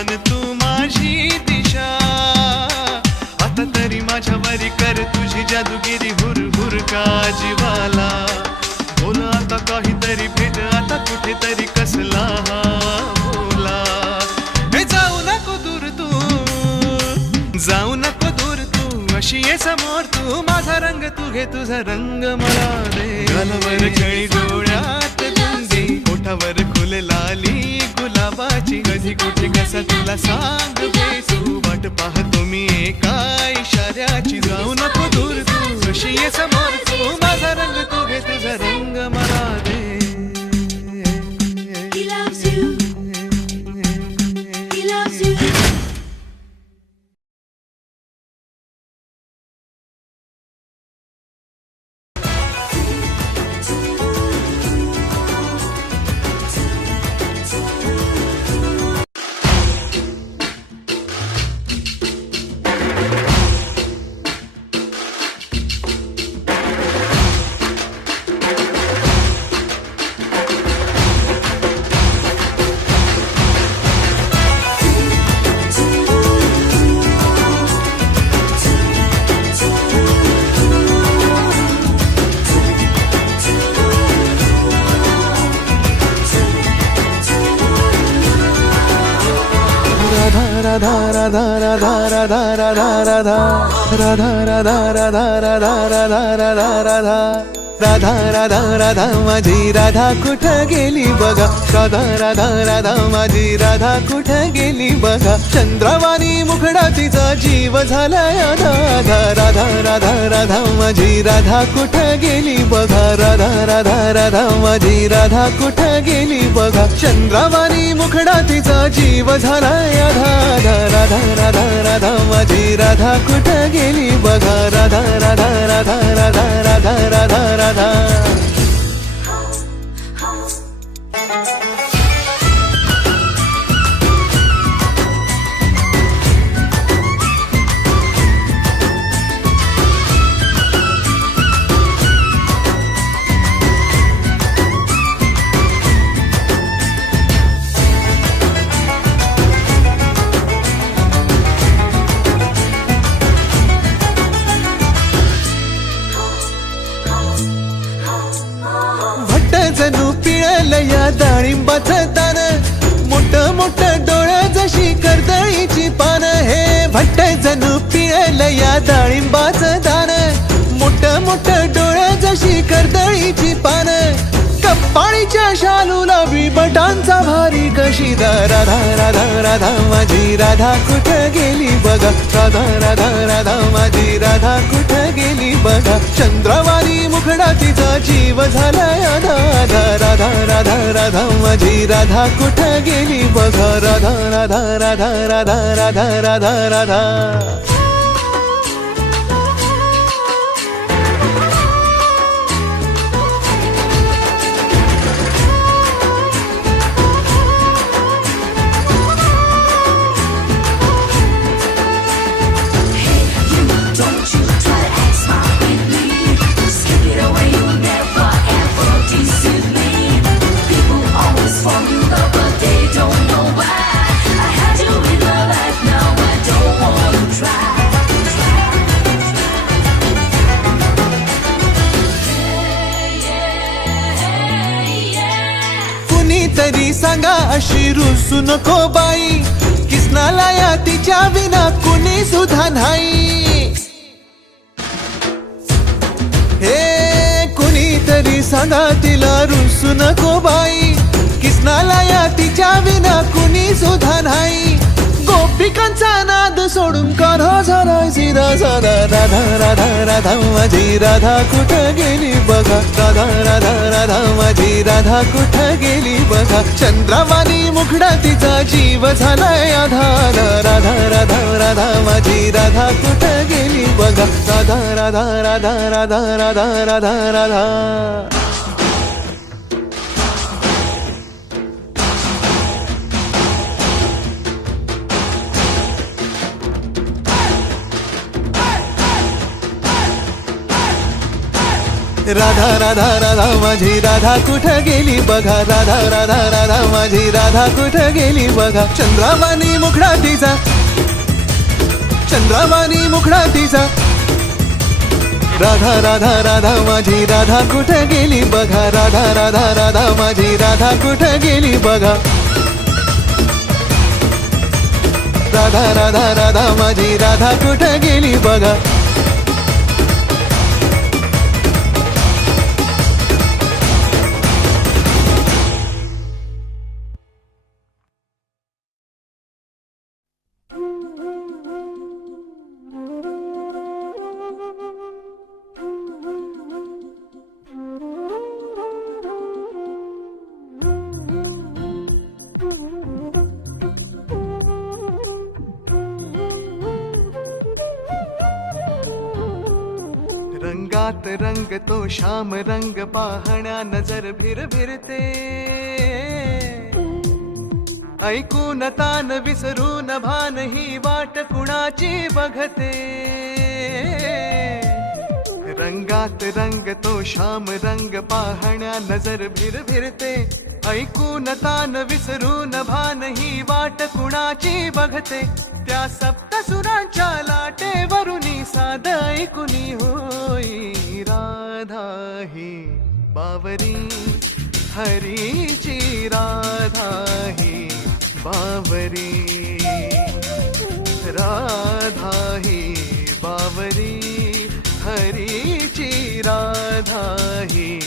मन तू माझी दिशा, आता तरी माझ्यावरी कर तुझी जादूगिरी, हुर हुर का जीवाला. बोल आता काहीतरी भेट, आता कुठेतरी कसला हा बोला. हे जाऊ नको दूर तू, जाऊ नको दूर तू, अशी ये समोर तू. माझा रंग तू घे, तुझा रंग मला दे. गालावर खळी, डोळ्यात गुंगी, ओठावर फुल लाली गुलाबाची. कधी कुठे कसा तुला सांग तू, वाट पाहतो मी एका इशाऱ्याची. जाऊ नको दूर तू, अशी ये समोर तू. माझा रंग तू घे, तुझा रंग मला दे. He loves you. He loves you. Radha Radha Radha Radha Radha Radha Radha Radha Radha Radha Radha Radha Radha Radha Radha माझी राधा कुठं गेली बघा. राधा राधा राधा माझी राधा कुठं गेली बघा. चंद्रवाणी मुखडा तिचा जीव झालाय राधा. राधा राधा राधा माझी राधा कुठं गेली बघा. राधा राधा राधा माझी राधा कुठं गेली बघा. चंद्रवाणी मुखडा तिचा जीव झालाय राधा. राधा राधा राधा माझी राधा कुठं गेली बघा. राधा राधा राधा राधा राधा राधा राधा. जणू पिळलं या डाळिंबाचं दान, मोठ मोठ डोळं जशी कर्दळीची पान. हे भट्ट जणू पिळलं या डाळिंबाचं दान, मोठ मोठ डोळं जशी कर्दळीची पान. कपाळीच्या शालूला बिबटांचा भारी कशी. राधा राधा राधा माझी राधा कुठं गेली बघा. राधा राधा राधा माझी राधा कुठं गेली बघा. चंद्रवाणी मुखडा तिचा जीव झालाय राधा. राधा राधा राधा माझी राधा कुठं गेली बघा. राधा राधा राधा राधा राधा राधा राधा. तरी सांगा अशी रुसू नको बाई. किसनाला या तिच्या विना कुणी सुद्धा नाही. हे कुणी तरी सांगा तिला रुसू नको बाई. किसनाला या तिच्या विना कुणी सुद्धा नाही. गोपिकांचा नाद सोडून कान्हा झालाय सीधा साधा. राधा राधा राधा माझी राधा कुठं गेली बघा. राधा राधा राधा माझी राधा कुठं गेली बघा. चंद्रवाणी मुखडा तिचा जीव झालाय आधार. राधा राधा राधा माझी राधा कुठं गेली बघा. राधा राधा राधा राधा राधा राधा राधा. राधा राधा राधा माझी राधा कुठं गेली बघा, राधा राधा राधा माझी राधा कुठं गेली बघा. चंद्रावाणी मुखडा तिचा, चंद्रावाणी मुखडा तिचा. राधा राधा राधा माझी राधा कुठं गेली बघा, राधा राधा राधा माझी राधा कुठं गेली बघा. राधा राधा राधा माझी राधा कुठं गेली बघा. रंगात रंग तो श्याम रंग पाहण्या नजर भिरभिरते. ऐकून तान विसरून भान ही वाट कुणाची बघते. रंगात रंग तो श्याम रंग पाहण्या नजर भिरभिरते. ऐकून तान विसरून भान ही वाट कुणाची बघते. त्या सप्तसुरांच्या लाटेवरुनी साध ऐकुनी होई राधा ही बावरी हरीची. राधा ही बावरी, राधा ही बावरी हरीची. राधा ही